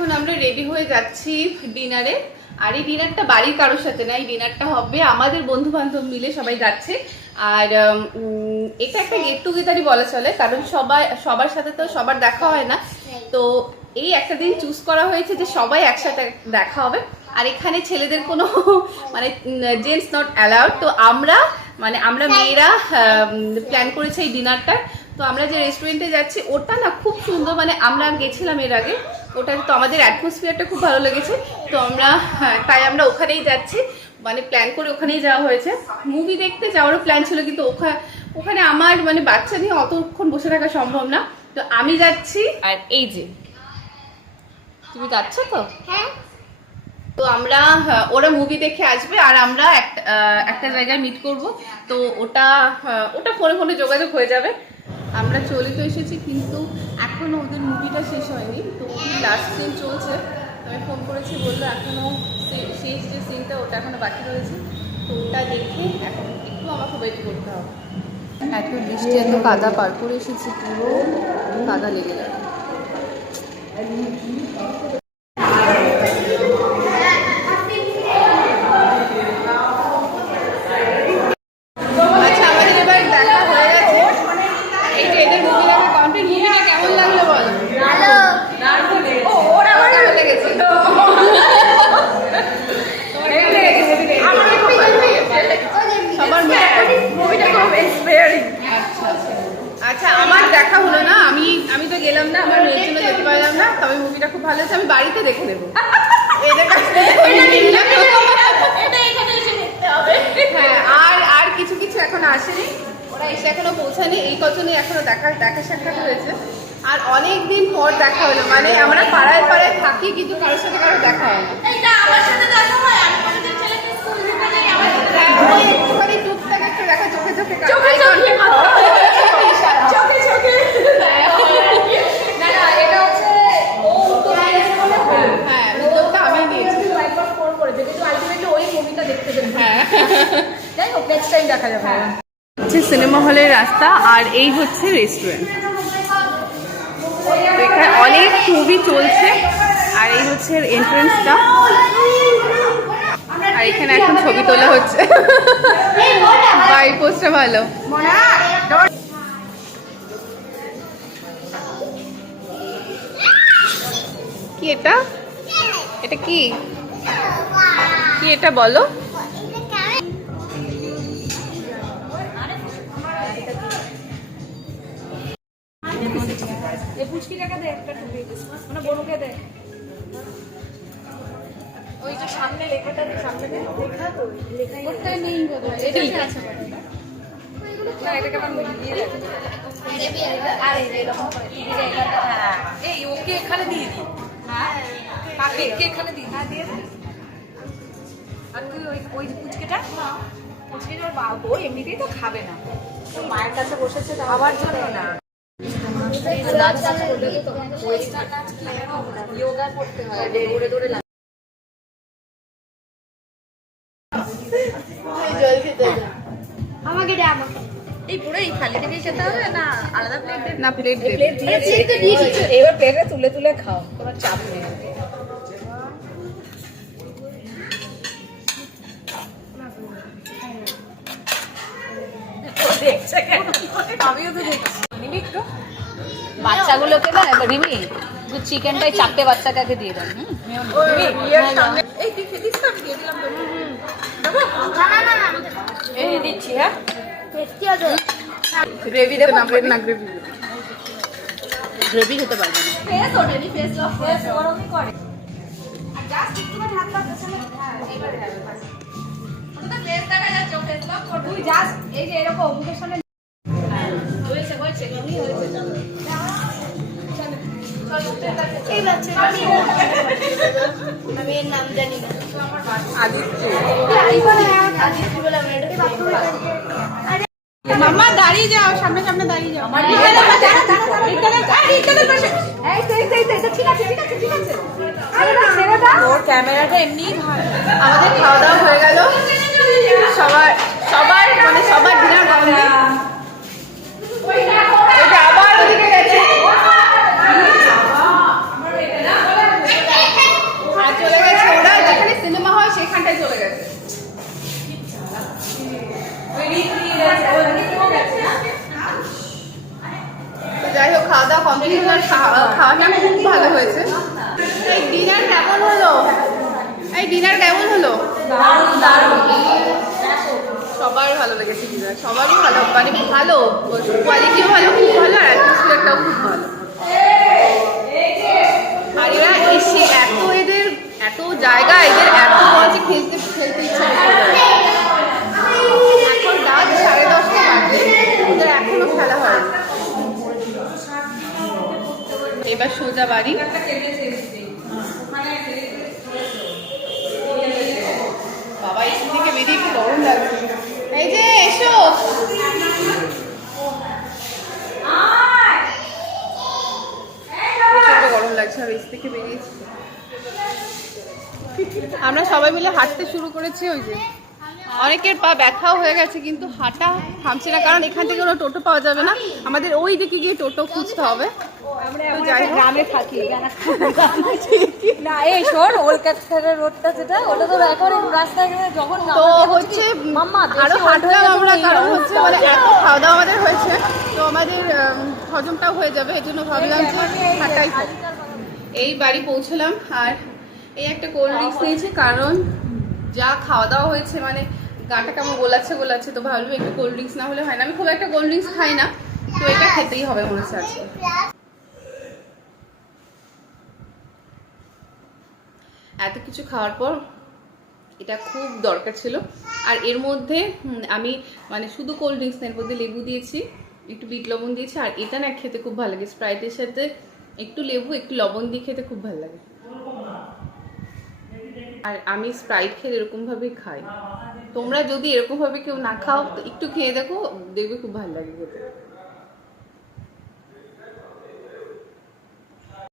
এখন আমরা রেডি হয়ে যাচ্ছি ডিনারে। আর এই ডিনারটা বাড়ির কারোর সাথে না, এই ডিনারটা হবে আমাদের বন্ধু বান্ধব মিলে সবাই যাচ্ছে। আর এটা একটা গেট টুগেদারই বলা চলে, কারণ সবার সাথে তো সবার দেখা হয় না। তো এই একটা দিন চুজ করা হয়েছে যে সবাই একসাথে দেখা হবে। আর এখানে ছেলেদের কোনো মানে জেন্টস নট অ্যালাউড। তো আমরা মেয়েরা প্ল্যান করেছি এই ডিনারটা। তো আমরা যে রেস্টুরেন্টে যাচ্ছি ওটা না খুব সুন্দর, মানে আমরা গেছিলাম এর আগে, ওটা তো আমাদের অ্যাটমসফিয়ারটা খুব ভালো লেগেছে। তো তাই আমরা ওখানেই যাচ্ছি, মানে প্ল্যান করে ওখানেই যাওয়া হয়েছে। মুভি দেখতে যাওয়ারও প্ল্যান ছিল, কিন্তু ওখানে আমার মানে বাচ্চা নিয়ে অতক্ষণ বসে থাকা সম্ভব না। তো আমি যাচ্ছি, আর এই যে তুমি যাচ্ছ তো। হ্যাঁ। তো ওরা মুভি দেখে আসবে আর আমরা একটা জায়গায় মিট করব। তো ওটা ফোনে যোগাযোগ হয়ে যাবে। আমরা চলে তো এসেছি, কিন্তু এখনো ওদের মুভিটা শেষ হয়নি। তো লাস্ট সিন চলছে। আমি ফোন করেছি, বললো এখনো শেষ যে সিনটা ওটা এখনো বাকি রয়েছে। তো ওটা দেখে এখন একটু আমাকে ওয়েট করতে হবে। এত বৃষ্টি, এত কাদা পার করে এসেছি, পুরো কাদা লেগে যাবে। আচ্ছা, আমার দেখা হলো না, আমি তো গেলাম না, আমার মেয়ের জন্য যেতে পারলাম না। তবে মুভিটা খুব ভালো হয়েছে, আমি বাড়িতে দেখে নেবো। হ্যাঁ, আর কিছু এখন আসেনি, ওরা এসে এখনো পৌঁছায়নি। এই কজনই এখনো দেখা সাক্ষাৎ হয়েছে। আর অনেকদিন পর দেখা হলো, মানে আমরা পাড়ায় থাকি, কিন্তু কারোর সাথে কারো দেখা হয় না। একটুখানি টুকটাক একটু দেখা, চোখে সিনেমা হলের রাস্তা, আর এই হচ্ছে রেস্টুরেন্ট। এখানে অনেক মুভি চলছে, আর এই হচ্ছে এন্ট্রান্সটা। আর এখানে এখন ছবি তোলা হচ্ছে। বাই, পোস্টটা ভালো। কি এটা কি এটা বলো? ওই যে সামনে লেখাটা, সামনে লেখা তো লেখাটা নেই বোধহয়। এটা কি আছে না, এটাকে আমরা দিয়ে রাখি। আর এরকম করে এই ওকে এখানে দিয়ে দিই। হ্যাঁ, কাকে এখানে দিয়ে দিয়ে দে। আর তুই ওই পুচকেটা ওর বাবু এমনিতেই তো খাবে না, মায়ের কাছে বসেছে খাওয়ার জন্য না। যোগা করতে হয়, দৌড়ে দৌড়ে আমাকে দে, আমাকে এই পুরো এই খালিটা দিয়ে খেতে হবে না, আলাদা প্লেট দে। না, প্লেট দিয়েছি। এবার প্লেটে তুলে খাও, কোনো চাপ নেই। আমিও তো দেখছি। বাচ্চাগুলোকে না, রিমি চিকেনটাই 4টে বাচ্চাকে দিয়ে দেন। দিচ্ছি। হ্যাঁ, গ্রেভি দেবো না, গ্রেভি খেতে পারবে না। আমি এর নাম জানি না। মাম্মা দাঁড়িয়ে যাও, সামনে দাঁড়িয়ে যাও। ওর ক্যামেরাটা এমনি ভালো। আমাদের খাওয়া দাওয়া হয়ে গেল, সবার ডিনার কমপ্লিট। আবার ওদিকে গেছে। পৌঁছানোর খাওয়াটা খুব ভালো হয়েছে। এই ডিনার কেমন হলো? সবার ভালো লেগেছে ডিনার, সবারই ভালো, মানে ভালো, কোয়ালিটিও ভালো, খুব ভালো, আর অ্যাটমসফিয়ারটাও খুব ভালো। আর এরা এসে এদের এত জায়গা, এদের এত মজা, খেলতে ইচ্ছা করছে। এখন রাত 10:30 বাজে, ওদের এখনো খেলা হয়। এবার সোজা বাড়ি। বাবা এসি থেকে বেরিয়ে একটু গরম লাগছে। এই যে এসো, গরম লাগছে আর এসি থেকে বেরিয়েছি। আমরা সবাই মিলে হাঁটতে শুরু করেছি। ওই যে অনেকের পা ব্যথাও হয়ে গেছে, কিন্তু হাঁটা থামছে না, কারণ এখান থেকে কোনো টোটো পাওয়া যাবে না, আমাদের ওই দিকে গিয়ে টোটো খুঁজতে হবে। গ্রামে থাকি না, এই শোন ওলকাছাড়া রোডটা যেটা, ওটা তো এখন রাস্তায় যখন তো হচ্ছে আরো হাঁটলাম আমরা, কারণ হচ্ছে মানে এত খাওয়া দাওয়া আমাদের হয়েছে, তো আমাদের হজমটাও হয়ে যাবে, এই জন্য ভাবলাম যে হাঁটাই থাকি। এই বাড়ি পৌঁছলাম, আর এই একটা কোল্ড ড্রিঙ্কস নিয়েছি, কারণ যা খাওয়া দাওয়া হয়েছে, মানে গাটা কেমন গোলাচ্ছে, তো ভাবলাম একটু কোল্ড ড্রিঙ্কস না হলে হয় না। আমি খুব একটা কোল্ড ড্রিঙ্কস খাই না, তো এটা খেতেই হবে মনে হচ্ছে আজকে। এত কিছু খাওয়ার পর এটা খুব দরকার ছিল। আর এর মধ্যে আমি মানে শুধু কোল্ড ড্রিঙ্কস না, এর মধ্যে লেবু দিয়েছি, একটু বিট লবণ দিয়েছি, আর এটা না খেতে খুব ভালো লাগে, স্প্রাইটের সাথে একটু লেবু একটু লবণ দিয়ে খেতে খুব ভালো লাগে। আর আমি স্প্রাইট খেলে এরকমভাবেই খাই। তোমরা যদি এরকমভাবে কেউ না খাও তো একটু খেয়ে দেখো, দেখবে খুব ভালো লাগে খেতে।